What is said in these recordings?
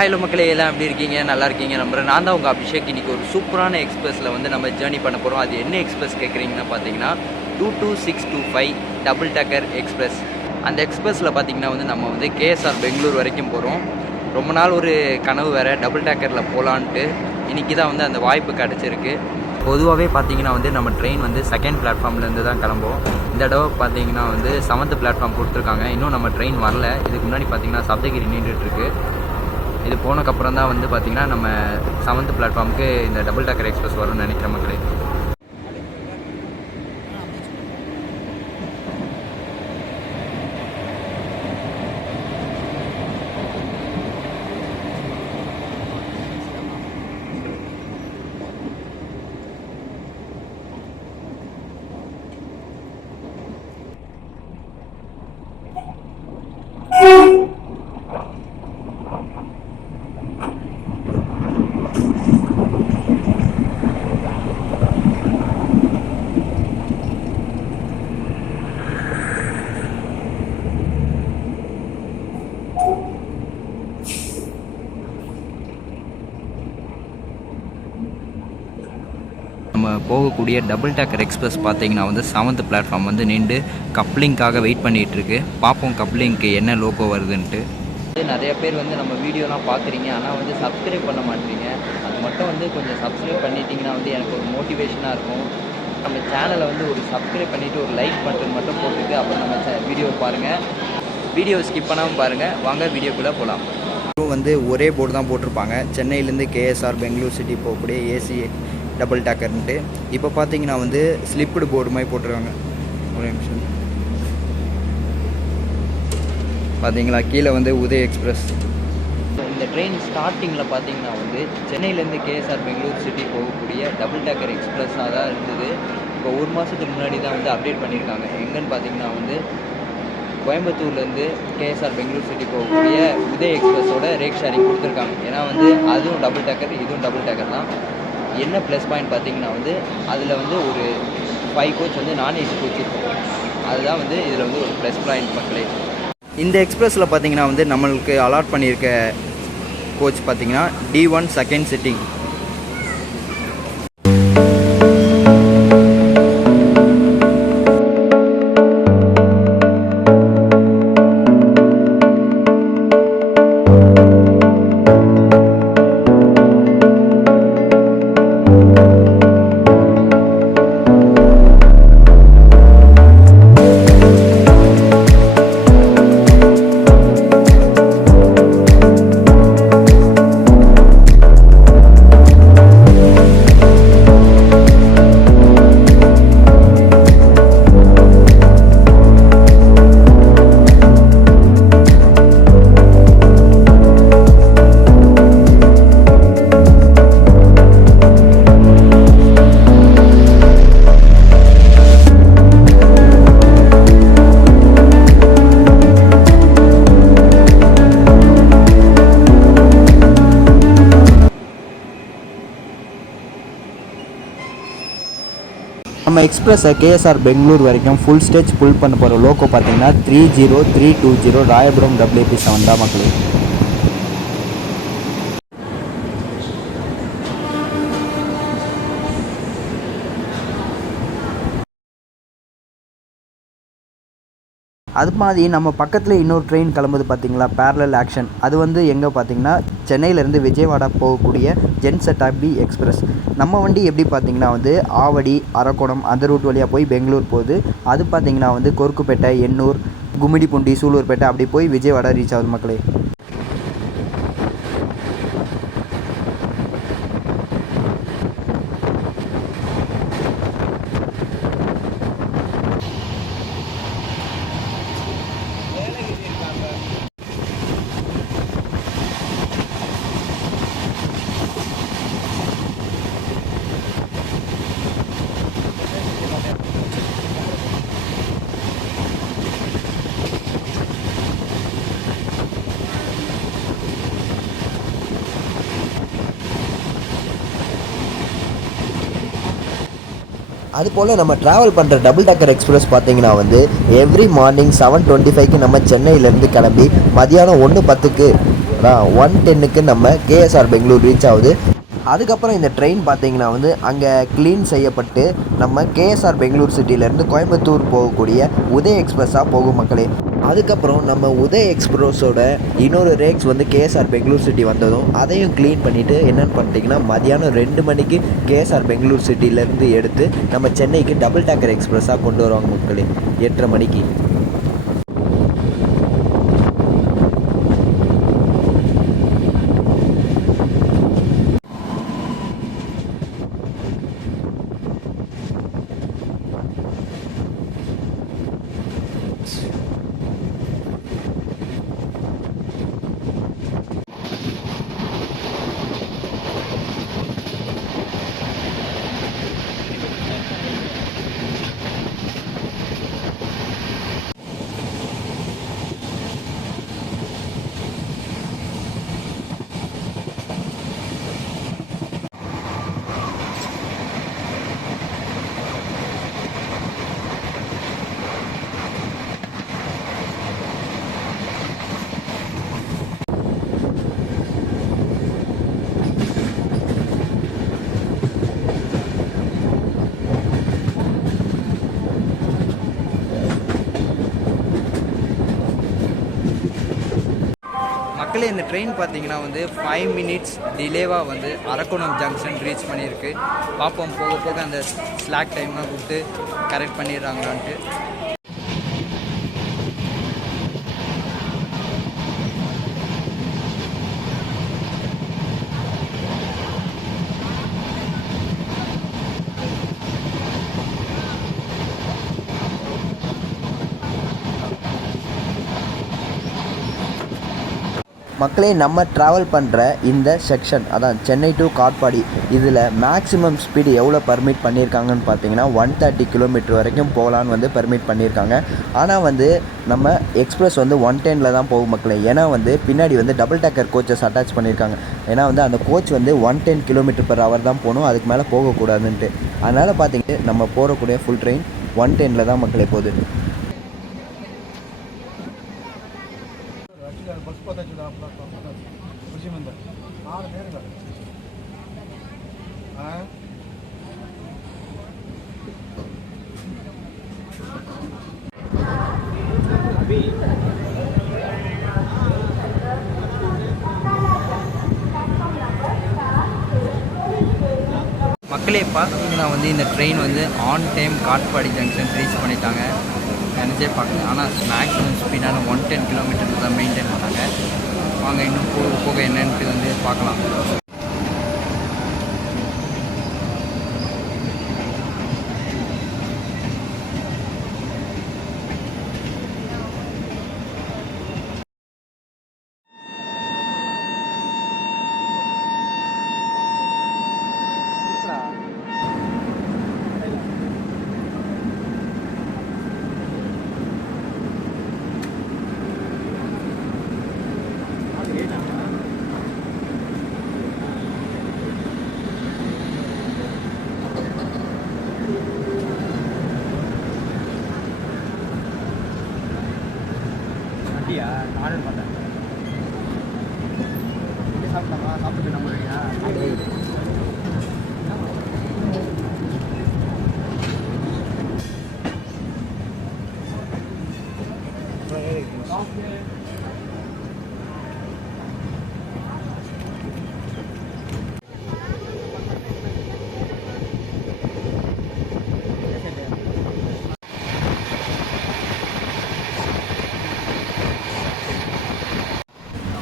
Hello மக்களே, எல்லாம் எப்படி இருக்கீங்க? நல்லா இருக்கீங்க நம்புறேன். நான் தான் உங்கள் அபிஷேக். இன்றைக்கி ஒரு சூப்பரான எக்ஸ்பிரஸில் வந்து நம்ம ஜேர்னி பண்ண போகிறோம். அது என்ன எக்ஸ்பிரஸ் கேட்குறீங்கன்னா பார்த்தீங்கன்னா 22625 டபுள் டக்கர் எக்ஸ்பிரஸ். அந்த எக்ஸ்பிரஸில் பார்த்தீங்கன்னா வந்து நம்ம வந்து கேஎஸ்ஆர் பெங்களூர் வரைக்கும் போகிறோம். ரொம்ப நாள் ஒரு கனவு வேறு, டபுள் டக்கரில் போகலான்ட்டு. இன்றைக்கி தான் வந்து அந்த வாய்ப்பு கிடச்சிருக்கு. பொதுவாகவே பார்த்தீங்கன்னா வந்து நம்ம ட்ரெயின் வந்து செகண்ட் பிளாட்ஃபார்ம்லேருந்து தான் கிளம்போம். இந்த தடவை பார்த்தீங்கன்னா வந்து 7th பிளாட்ஃபார்ம் கொடுத்துருக்காங்க. இன்னும் நம்ம ட்ரெயின் வரல. இதுக்கு முன்னாடி பார்த்தீங்கன்னா சப்தகிரி நின்றுட்டுருக்கு. இது போனக்கப்புறம் தான் வந்து பார்த்திங்கன்னா நம்ம 7th பிளாட்ஃபார்முக்கு இந்த டபுள் டக்கர் எக்ஸ்பிரஸ் வரும்னு நினைக்கிற மக்களே. நம்ம போகக்கூடிய டபுள் டக்கர் எக்ஸ்பிரஸ் பார்த்தீங்கன்னா வந்து 7th பிளாட்ஃபார்ம் வந்து நின்று கப்ளிங்காக வெயிட் பண்ணிகிட்ருக்கு. பார்ப்போம் கப்ளிங்க்கு என்ன லோகோ வருதுன்ட்டு. நிறைய பேர் வந்து நம்ம வீடியோலாம் பார்க்குறீங்க, ஆனால் வந்து சப்ஸ்கிரைப் பண்ண மாட்டீங்க. அது மட்டும் வந்து கொஞ்சம் சப்ஸ்கிரைப் பண்ணிட்டீங்கன்னா வந்து எனக்கு ஒரு மோட்டிவேஷனாக இருக்கும். நம்ம சேனலை வந்து ஒரு சப்ஸ்கிரைப் பண்ணிவிட்டு ஒரு லைக் பட்டன் மட்டும் போட்டுட்டு அப்புறம் நம்ம வீடியோ பாருங்கள். வீடியோ ஸ்கிப் பண்ணாமல் பாருங்கள். வாங்க வீடியோக்குள்ளே போகலாம். வந்து ஒரே போர்டு தான் போட்டிருப்பாங்க, சென்னையிலேருந்து கேஎஸ்ஆர் பெங்களூர் சிட்டி போகக்கூடிய ஏசி டபுள் டக்கர்ன்ட்டு. இப்போ பார்த்தீங்கன்னா வந்து ஸ்லிப்டு போர்டு மாதிரி போட்டிருக்காங்க. ஒரு நிமிஷம் பார்த்தீங்களா, கீழே வந்து உதய் எக்ஸ்பிரஸ். இந்த ட்ரெயின் ஸ்டார்டிங்கில் பார்த்தீங்கன்னா வந்து சென்னையிலேருந்து கேஎஸ்ஆர் பெங்களூர் சிட்டி போகக்கூடிய டபுள் டக்கர் எக்ஸ்பிரஸாக தான் இருந்தது. இப்போ ஒரு மாதத்துக்கு முன்னாடி தான் வந்து அப்டேட் பண்ணியிருக்காங்க. எங்கன்னு பார்த்தீங்கன்னா வந்து கோயம்புத்தூர்லேருந்து கேஎஸ்ஆர் பெங்களூர் சிட்டி போகக்கூடிய உதய் எக்ஸ்பிரஸோட ரேக் ஷேரிங் கொடுத்துருக்காங்க. ஏன்னா வந்து அதுவும் டபுள் டக்கர், இதுவும் டபுள் டக்கர் தான். என்ன ப்ளஸ் பாயிண்ட் பார்த்தீங்கன்னா வந்து அதில் வந்து ஒரு 5 கோச் வந்து நான் ஏசி கோச் இருக்கும். அதுதான் வந்து இதில் வந்து ஒரு ப்ளஸ் பாயிண்ட் மக்களே. இந்த எக்ஸ்பிரஸில் பார்த்தீங்கன்னா வந்து நம்மளுக்கு அலாட் பண்ணியிருக்க கோச் பார்த்தீங்கன்னா D1 செகண்ட் சிட்டிங். நம்ம எக்ஸ்பிரஸை கேஎஸ்ஆர் பெங்களூர் வரைக்கும் ஃபுல் ஸ்டேஜ் புல் பண்ண போகிற லோக்கோ பார்த்தீங்கன்னா 30320 ராயபுரம் WP7 தான் மக்களே. அது மாதிரி நம்ம பக்கத்தில் இன்னொரு ட்ரெயின் கிளம்புது பார்த்தீங்களா, பேரலல் ஆக்ஷன். அது வந்து எங்கே பார்த்தீங்கன்னா சென்னையிலேருந்து விஜயவாடா போகக்கூடிய ஜென்செட்டாபி எக்ஸ்பிரஸ். நம்ம வண்டி எப்படி பார்த்தீங்கன்னா வந்து ஆவடி, அரக்கோணம் அந்த ரூட் வழியாக போய் பெங்களூர் போகுது. அது பார்த்தீங்கன்னா வந்து கொருக்குப்பேட்டை, எண்ணூர், கும்மிடிப்பூண்டி, சூலூர்பேட்டை அப்படி போய் விஜயவாடா ரீச் ஆகுது மக்களே. அதுபோல் நம்ம ட்ராவல் பண்ணுற டபுள் டக்கர் எக்ஸ்பிரஸ் பார்த்தீங்கன்னா வந்து எவ்ரி மார்னிங் 7:25க்கு நம்ம சென்னையிலேருந்து கிளம்பி மதியானம் 1:10க்கு அதான் 1:10க்கு நம்ம கேஎஸ்ஆர் பெங்களூர் ரீச் ஆகுது. அதுக்கப்புறம் இந்த ட்ரெயின் பார்த்தீங்கன்னா வந்து அங்கே க்ளீன் செய்யப்பட்டு நம்ம கேஎஸ்ஆர் பெங்களூர் சிட்டியிலேருந்து கோயம்புத்தூர் போகக்கூடிய உதய் எக்ஸ்பிரஸாக போகும் மக்களே. அதுக்கப்புறம் நம்ம உதய் எக்ஸ்பிரஸோட இன்னொரு ரேக்ஸ் வந்து கேஎஸ்ஆர் பெங்களூர் சிட்டி வந்ததும் அதையும் க்ளீன் பண்ணிவிட்டு என்னென்னு பார்த்தீங்கன்னா மதியானம் 2 மணிக்கு கேஎஸ்ஆர் பெங்களூர் சிட்டியிலேருந்து எடுத்து நம்ம சென்னைக்கு டபுள் டேக்கர் எக்ஸ்பிரஸாக கொண்டு வருவாங்க மக்களே 8:30 மணிக்கு. மக்களே இந்த ட்ரெயின் பார்த்தீங்கன்னா வந்து 5 மினிட்ஸ் டிலேவாக வந்து அரக்கோணம் ஜங்ஷன் ரீச் பண்ணியிருக்கு. பார்ப்போம் போக போக அந்த ஸ்லாக் டைம்லாம் கொடுத்து கரெக்ட் பண்ணிடுறாங்களான்ட்டு. மக்களே நம்ம ட்ராவல் பண்ணுற இந்த செக்ஷன் அதான் சென்னை டு காட்பாடி இதில் மேக்ஸிமம் ஸ்பீடு எவ்வளோ பர்மிட் பண்ணியிருக்காங்கன்னு பார்த்தீங்கன்னா 130 கிலோமீட்டர் வரைக்கும் போகலான்னு வந்து பர்மிட் பண்ணியிருக்காங்க. ஆனால் வந்து நம்ம எக்ஸ்பிரஸ் வந்து 110 தான் போகும் மக்களே. ஏன்னா வந்து பின்னாடி வந்து டபுள் டேக்கர் கோச்சஸ் அட்டாச் பண்ணியிருக்காங்க. ஏன்னா வந்து அந்த கோச் வந்து 110 km/h தான் போகணும், அதுக்கு மேலே போகக்கூடாதுன்ட்டு. அதனால் பார்த்தீங்கன்னா நம்ம போகக்கூடிய ஃபுல் ட்ரெயின் 110 தான் மக்களே போகுது. மக்களே பார்த்தீங்கன்னா வந்து இந்த ட்ரெயின் வந்து on time Katpadi junction reach பண்ணிட்டாங்க. நினச்சே பார்க்கல. ஆனால் மேக்ஸிமம் ஸ்பீடான 110 km தான் மெயின்டைன் பண்ணாங்க. வாங்க இன்னும் போக போக என்னன்ட்டு வந்து பார்க்கலாம். ஆர்டர் பண்ணேன். சாப்பிட்டோமா? சாப்பிட்டு நம்ம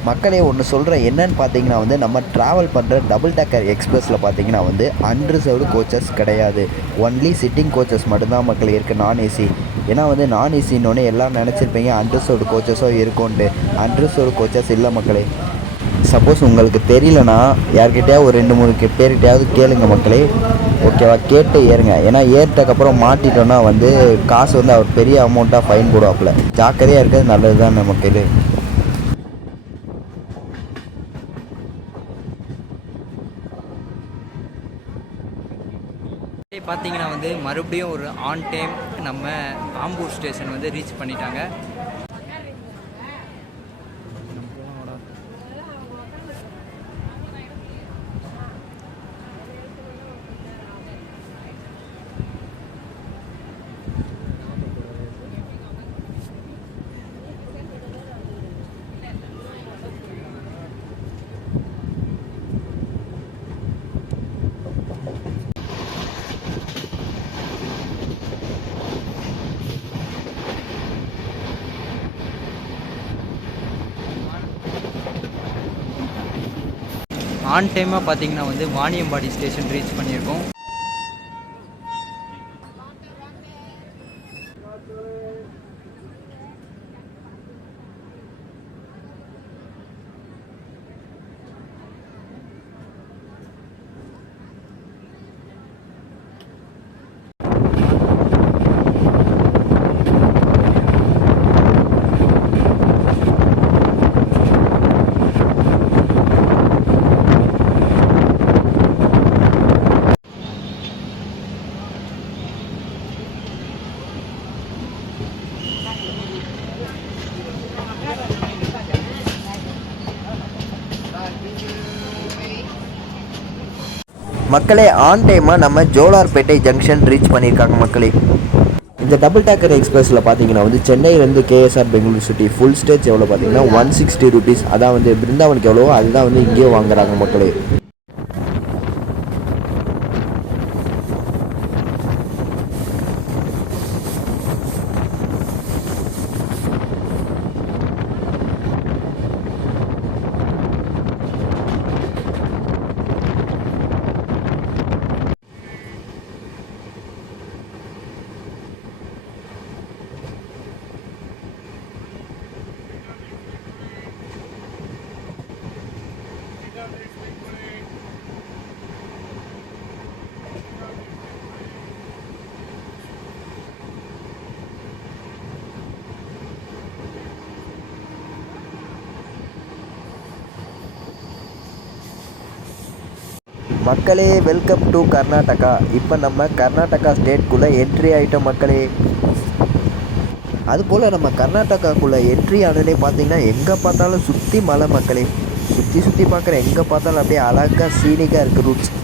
மக்களே ஒன்று சொல்கிறேன் என்னன்னு பார்த்தீங்கன்னா வந்து நம்ம ட்ராவல் பண்ணுற டபுள் டேக்கர் எக்ஸ்பிரஸில் பார்த்தீங்கன்னா வந்து அன்ரிசர்வ்டு கோச்சஸ் கிடையாது. ஒன்லி சிட்டிங் கோச்சஸ் மட்டும்தான் மக்கள் இருக்குது, நான் ஏசி. ஏன்னா வந்து நான் ஏசின்னொன்னே எல்லாம் நினச்சிருப்பீங்க அன்ரிசர்வ்டு கோச்சஸோ இருக்கும்ன்ட்டு. அன்ரிசர்வ்டு கோச்சஸ் இல்லை மக்களே. சப்போஸ் உங்களுக்கு தெரியலனா யார்கிட்டயாவது ஒரு 2-3 பேர்கிட்டையாவது கேளுங்க மக்களே, ஓகேவா? கேட்டு ஏறுங்க. ஏன்னா ஏறிட்டக்கப்புறம் மாட்டிட்டோன்னா வந்து காசு வந்து அவர் பெரிய அமௌண்ட்டாக ஃபைன் போடுவாப்புல. ஜாக்கிரதையாக இருக்கிறது நல்லது தான் நமக்கு. இது பார்த்தீங்கன்னா வந்து மறுபடியும் ஒரு ஆன் டைம் நம்ம ஆம்பூர் ஸ்டேஷன் வந்து ரீச் பண்ணிட்டாங்க. ஆன் டைமாக பார்த்தீங்கன்னா வந்து வாணியம்பாடி ஸ்டேஷன் ரீச் பண்ணியிருக்கோம். மக்களே ஆன் டைமாக நம்ம ஜோலார்பேட்டை ஜங்ஷன் ரீச் பண்ணியிருக்காங்க மக்களே. இந்த டபுள் டேக்கர் எக்ஸ்பிரஸில் பார்த்தீங்கன்னா வந்து சென்னையிலேருந்து KSR Bengaluru city full stage எவ்வளோ பார்த்தீங்கன்னா 160 rupees. அதான் வந்து பிருந்தாவனுக்கு எவ்வளவோ அதுதான் வந்து இங்கேயும் வாங்குறாங்க மக்களே. மக்களே வெல்கம் டு கர்நாடகா. இப்போ நம்ம கர்நாடகா ஸ்டேட்குள்ளே என்ட்ரி ஆகிட்டோம் மக்களே. அதுபோல் நம்ம கர்நாடகாக்குள்ளே என்ட்ரி ஆனதே பார்த்தீங்கன்னா எங்கே பார்த்தாலும் சுற்றி மலை மக்களே. சுற்றி பார்க்குற எங்கே பார்த்தாலும் அப்படியே அழகாக சீனிக்காக இருக்குது ரூட்ஸ்.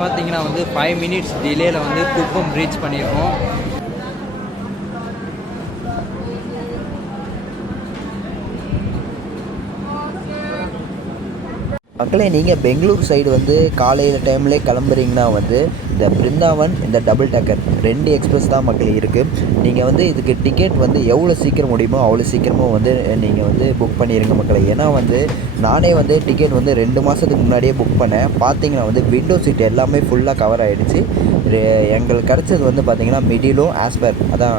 பார்த்தீங்கன்னா வந்து 5 minutes டிலேயில் வந்து குப்பம் ரீச் பண்ணியிருக்கோம். மக்களே நீங்கள் பெங்களூர் சைடு வந்து காலையில் டைம்லேயே கிளம்புறீங்கன்னா வந்து இந்த பிருந்தாவன் இந்த டபுள் டேக்கர் 2 எக்ஸ்பிரஸ் தான் மக்களே இருக்குது. நீங்கள் வந்து இதுக்கு டிக்கெட் வந்து எவ்வளோ சீக்கிரம் முடியுமோ அவ்வளோ சீக்கிரமாக வந்து நீங்கள் வந்து புக் பண்ணிடுங்க மக்களே. ஏன்னா வந்து நானே வந்து டிக்கெட் வந்து 2 மாதத்துக்கு முன்னாடியே புக் பண்ணேன். பார்த்தீங்கன்னா வந்து விண்டோ சீட் எல்லாமே ஃபுல்லாக கவர் ஆகிடுச்சு. எங்களுக்கு கிடச்சது வந்து பார்த்திங்கன்னா மிடிலும் ஆஸ்பர் அதான்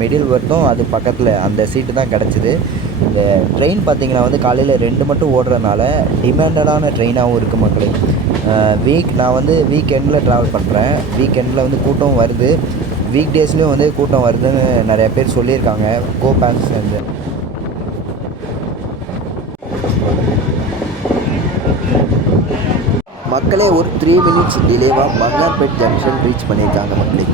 மிடில் வருதும் அது பக்கத்தில் அந்த சீட்டு தான் கிடச்சிது. இந்த ட்ரெயின் பார்த்திங்கன்னா வந்து காலையில் 2 மட்டும் ஓடுறதுனால டிமாண்டடான ட்ரெயினாகவும் இருக்குது மக்களே. நான் வந்து வீக் எண்டில் ட்ராவல் பண்ணுறேன். வீக் எண்டில் வந்து கூட்டம் வருது, வீக் டேஸ்லேயும் வந்து கூட்டம் வருதுன்னு நிறைய பேர் சொல்லியிருக்காங்க. கோ பேசஞ்சர் மக்களே ஒரு 3 minutes டிலேவாக பங்கார்பேட் ஜங்ஷன் ரீச் பண்ணியிருக்காங்க மக்களே.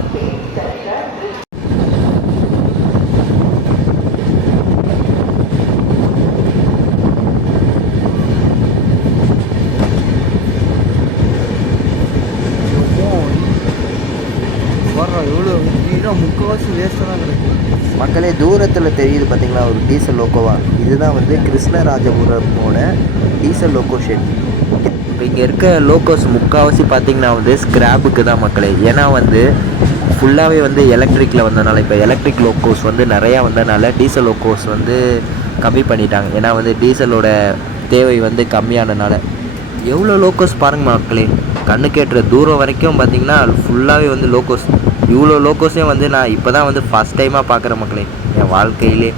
முக்கால்வாசி வேஸ்ட்டாக தான் கிடைக்கும் மக்களே. தூரத்தில் தெரியுது பார்த்தீங்களா ஒரு டீசல் லோக்கோவா, இதுதான் வந்து கிருஷ்ணராஜபுரமோட டீசல் லோக்கோ ஷெட். இப்போ இங்கே இருக்க லோக்கோஸ் முக்கால்வாசி பார்த்திங்கன்னா வந்து ஸ்க்ராப்புக்கு தான் மக்களே. ஏன்னா வந்து ஃபுல்லாகவே வந்து எலக்ட்ரிக்கில் வந்ததுனால இப்போ எலக்ட்ரிக் லோக்கோஸ் வந்து நிறையா வந்ததுனால டீசல் லோக்கோஸ் வந்து கம்மி பண்ணிட்டாங்க. ஏன்னா வந்து டீசலோட தேவை வந்து கம்மியானதுனால. எவ்வளோ லோக்கோஸ் பாருங்க மக்களே, கண்ணு கேட்டுற தூரம் வரைக்கும் பார்த்திங்கன்னா ஃபுல்லாகவே வந்து லோக்கோஸ். இவ்வளோ லோக்கோஸையும் வந்து நான் இப்போ தான் வந்து ஃபஸ்ட் டைமாக பார்க்குறேன் மக்களே என் வாழ்க்கையிலே.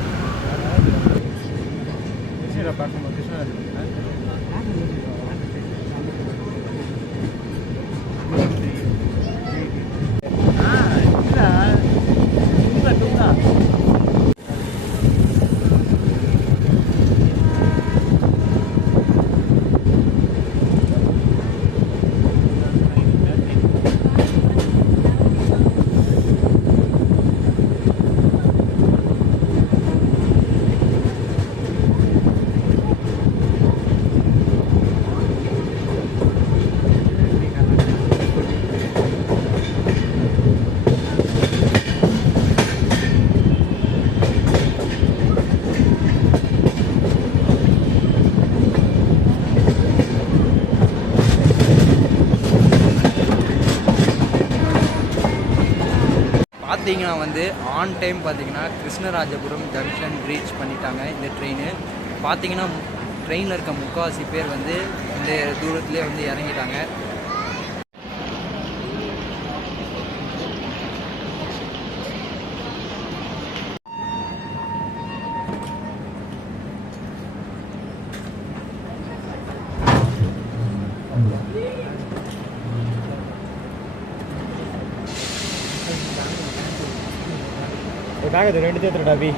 பார்த்தீங்கன்னா வந்து ஆன் டைம் பார்த்தீங்கன்னா கிருஷ்ணராஜபுரம் ஜங்ஷன் ரீச் பண்ணிட்டாங்க இந்த ட்ரெயின். பார்த்தீங்கன்னா ட்ரெயினில் இருக்க முக்கால்வாசி பேர் வந்து இந்த தூரத்துலேயே வந்து இறங்கிட்டாங்க. కాగదు రెండు చేతులు అవి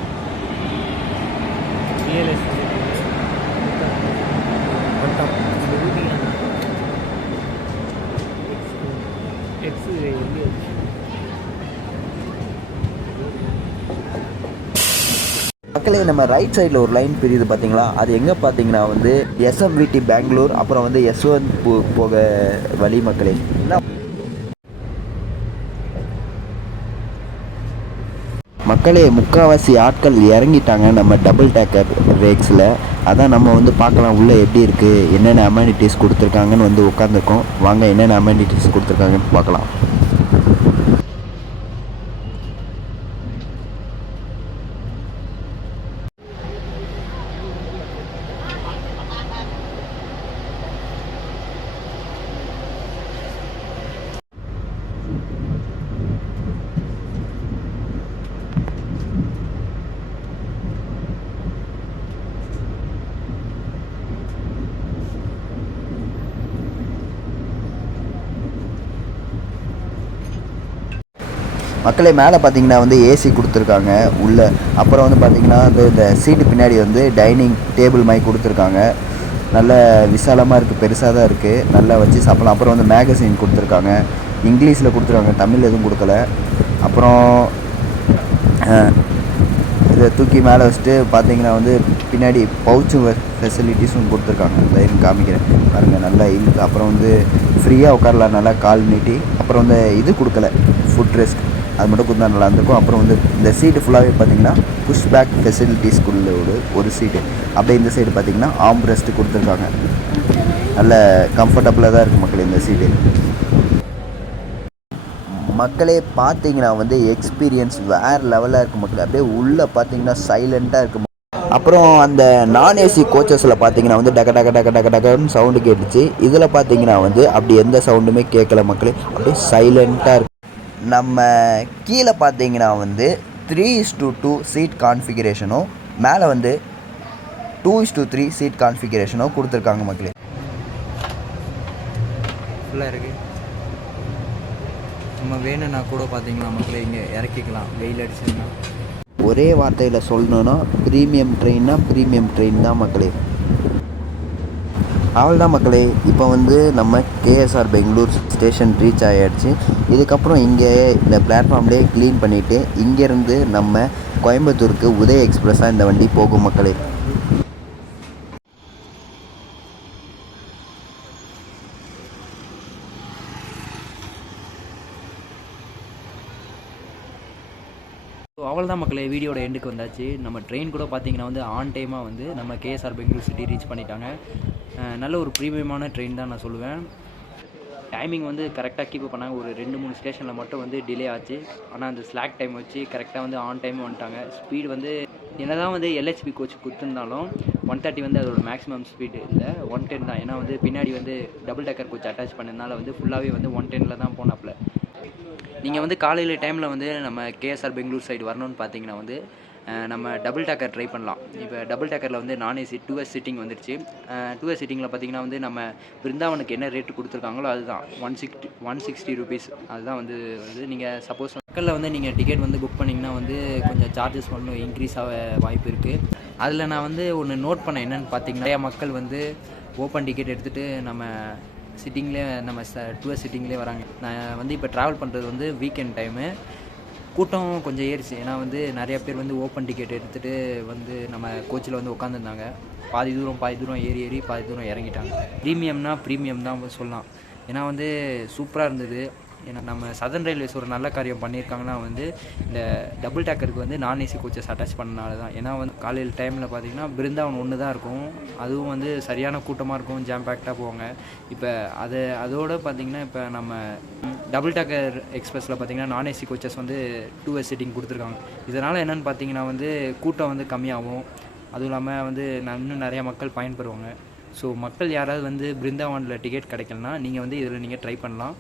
மக்களே நம்ம ரைட் சைடில் ஒரு லைன் பிரியுது பார்த்தீங்களா, அது எங்கே பார்த்தீங்கன்னா வந்து எஸ்எம்விடி பெங்களூர், அப்புறம் வந்து யஸ்வந்த் போக வழி மக்களே. மக்களே முக்கால்வாசி ஆட்கள் இறங்கிட்டாங்க நம்ம டபுள் டேக்கர் ரேக்ஸில். அதான் நம்ம வந்து பார்க்கலாம் உள்ளே எப்படி இருக்குது, என்னென்ன அமெனிட்டிஸ் கொடுத்துருக்காங்கன்னு வந்து உட்காந்துருக்கோம். வாங்க என்னென்ன அமெனிட்டிஸ் கொடுத்துருக்காங்கன்னு பார்க்கலாம். மக்களே மேலே பார்த்தீங்கன்னா வந்து ஏசி கொடுத்துருக்காங்க உள்ளே. அப்புறம் வந்து பார்த்திங்கன்னா இந்த சீட்டு பின்னாடி வந்து டைனிங் டேபிள் மாதிரி கொடுத்துருக்காங்க. நல்ல விசாலமாக இருக்குது, பெருசாக தான் இருக்குது, நல்லா வச்சு சாப்பிட்லாம். அப்புறம் வந்து மேகசின் கொடுத்துருக்காங்க, இங்கிலீஷில் கொடுத்துருக்காங்க, தமிழ் எதுவும் கொடுக்கல. அப்புறம் இதை தூக்கி மேலே வச்சுட்டு பார்த்தீங்கன்னா வந்து பின்னாடி பவுச்சு ஃபெசிலிட்டிஸும் கொடுத்துருக்காங்க. இந்த காமிக்கிறேன் பாருங்கள், நல்லா இருக்கு. அப்புறம் வந்து ஃப்ரீயாக உட்காரலாம், நல்லா கால் நீட்டி. அப்புறம் வந்து இது கொடுக்கல, ஃபுட் ரெஸ்ட், அது மட்டும் கொடுத்தா நல்லா இருந்திருக்கும். அப்புறம் வந்து இந்த சீட்டு ஃபுல்லாகவே பார்த்தீங்கன்னா புஷ் பேக் ஃபெசிலிட்டிஸ்குள்ள ஒரு சீட்டு. அப்படியே இந்த சைடு பார்த்தீங்கன்னா ஆர்ம் ரெஸ்ட்டு கொடுத்துருக்காங்க. நல்ல கம்ஃபர்டபுளாக தான் இருக்குது மக்களே இந்த சீட்டு. மக்களே பார்த்தீங்கன்னா வந்து எக்ஸ்பீரியன்ஸ் வேறு லெவலாக இருக்குது மக்களே. அப்படியே உள்ளே பார்த்தீங்கன்னா சைலண்ட்டாக இருக்குது. அப்புறம் அந்த நான் ஏசி கோச்சஸில் பார்த்தீங்கன்னா வந்து டக டக டக டக டகன்னு சவுண்டு கேட்டுச்சு. இதில் பார்த்தீங்கன்னா வந்து அப்படி எந்த சவுண்டுமே கேட்கல மக்களே, அப்படியே சைலண்ட்டாக இருக்குது. நம்ம கீழே பார்த்தீங்கன்னா வந்து 3:2 சீட் கான்ஃபிகரேஷனும், மேலே வந்து 2:3 சீட் கான்ஃபிகரேஷனும் கொடுத்துருக்காங்க மக்களே. ஃபுல்லாக இருக்குது. நம்ம வேணும்னா கூட பார்த்தீங்கன்னா மக்களே இங்கே இறக்கிக்கலாம் வெயில் அடிச்சுன்னா. ஒரே வார்த்தையில் சொல்லணுன்னா ப்ரீமியம் ட்ரெயின்னா ப்ரீமியம் ட்ரெயின் தான் மக்களே. அவ்வளோதான் மக்களே. இப்போ வந்து நம்ம கேஎஸ்ஆர் பெங்களூர் ஸ்டேஷன் ரீச் ஆகிடுச்சு. இதுக்கப்புறம் இங்கே இந்த பிளாட்ஃபார்ம்லேயே க்ளீன் பண்ணிவிட்டு இங்கேருந்து நம்ம கோயம்புத்தூருக்கு உதய எக்ஸ்பிரஸாக இந்த வண்டி போகும் மக்களே. ஸோ அவ்வளோதான் மக்களே, வீடியோட எண்டுக்கு வந்தாச்சு. நம்ம ட்ரெயின் கூட பார்த்தீங்கன்னா வந்து ஆன் டைமாக வந்து நம்ம கேஎஸ்ஆர் பெங்களூர் சிட்டி ரீச் பண்ணிட்டாங்க. நல்ல ஒரு ப்ரீமியமான ட்ரெயின் தான் நான் சொல்லுவேன். டைமிங் வந்து கரெக்டாக கீப் பண்ணாங்க. ஒரு 2-3 ஸ்டேஷனில் மட்டும் வந்து டிலே ஆச்சு. ஆனால் அந்த ஸ்லாக் டைம் வச்சு கரெக்டாக வந்து ஆன் டைம் வந்துட்டாங்க. ஸ்பீடு வந்து என்ன தான் வந்து எல்ஹெச்பி கோச் கொடுத்துருந்தாலும் 130 வந்து அதோட மேக்ஸிமம் ஸ்பீடு இல்லை, 110 தான். ஏன்னா வந்து பின்னாடி வந்து டபுள் டேக்கர் கோச் அட்டாச் பண்ணதுனால வந்து ஃபுல்லாகவே வந்து 110 தான் போனாப்புல. நீங்கள் வந்து காலையில் டைமில் வந்து நம்ம கேஎஸ்ஆர் பெங்களூர் சைடு வரணும்னு பார்த்தீங்கன்னா வந்து நம்ம டபுள் டேக்கர் ட்ரை பண்ணலாம். இப்போ டபுள் டேக்கரில் வந்து நான் ஏசி 2S சிட்டிங் வந்துடுச்சு. 2S சிட்டிங்கில் பார்த்தீங்கன்னா வந்து நம்ம பிருந்தாவனுக்கு என்ன ரேட்டு கொடுத்துருக்காங்களோ அதுதான் 160 ருபீஸ். அதுதான் வந்து நீங்கள் சப்போஸ் மக்களில் வந்து நீங்கள் டிக்கெட் வந்து புக் பண்ணிங்கன்னா வந்து கொஞ்சம் சார்ஜஸ் ஒன்றும் இன்க்ரீஸ் ஆக வாய்ப்பு இருக்குது. அதில் நான் வந்து ஒன்று நோட் பண்ணேன், என்னென்னு பார்த்தீங்கன்னா நிறையா மக்கள் வந்து ஓப்பன் டிக்கெட் எடுத்துகிட்டு நம்ம சிட்டிங்லேயே நம்ம 2S சிட்டிங்லேயே வராங்க. நான் வந்து இப்போ ட்ராவல் பண்ணுறது வந்து வீக்கெண்ட் டைமு, கூட்டம் கொஞ்சம் ஏறிச்சு. ஏன்னா வந்து நிறையா பேர் வந்து ஓப்பன் டிக்கெட் எடுத்துகிட்டு வந்து நம்ம கோச்சில் வந்து உட்காந்துருந்தாங்க. பாதி தூரம் ஏறி பாதி தூரம் இறங்கிட்டாங்க. ப்ரீமியம்னா ப்ரீமியம் தான் சொல்லலாம். ஏன்னா வந்து சூப்பராக இருந்தது. ஏன்னா நம்ம சதர்ன் ரயில்வேஸ் ஒரு நல்ல காரியம் பண்ணியிருக்காங்கன்னா வந்து இந்த டபுள் டேக்கருக்கு வந்து நான் ஏசி கோச்சஸ் அட்டாச் பண்ணனால தான். ஏன்னா வந்து காலையில் டைமில் பார்த்தீங்கன்னா பிருந்தாவன் ஒன்று தான் இருக்கும், அதுவும் வந்து சரியான கூட்டமாக இருக்கும், ஜாம் பேக்டாக போவாங்க. இப்போ அதோடு பார்த்திங்கன்னா இப்போ நம்ம டபுள் டேக்கர் எக்ஸ்பிரஸில் பார்த்திங்கன்னா நான் ஏசி கோச்சஸ் வந்து 2 சிட்டிங் கொடுத்துருக்காங்க. இதனால் என்னென்னு பார்த்தீங்கன்னா வந்து கூட்டம் வந்து கம்மியாகும், அதுவும் இல்லாமல் வந்து இன்னும் நிறையா மக்கள் பயன்பெறுவாங்க. ஸோ மக்கள் யாராவது வந்து பிருந்தாவனில் டிக்கெட் கிடைக்கலனா நீங்கள் வந்து இதில் நீங்கள் ட்ரை பண்ணலாம்.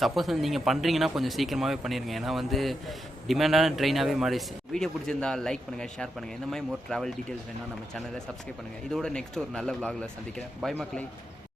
சப்போஸ் வந்து நீங்கள் பண்ணுறீங்கன்னா கொஞ்சம் சீக்கிரமாகவே பண்ணிடுங்க, ஏன்னா வந்து டிமாண்டான ட்ரெயினாகவே மாறிடுச்சு. வீடியோ பிடிச்சிருந்தா லைக் பண்ணுங்கள், ஷேர் பண்ணுங்கள். இந்த மாதிரி மோர் ட்ராவல் டீட்டெயில்ஸ் வேணால் நம்ம சேனலில் சப்ஸ்கிரைப் பண்ணுங்கள். இதோட நெக்ஸ்ட் ஒரு நல்ல vlogல சந்திக்கிறேன். பாய் மக்களே.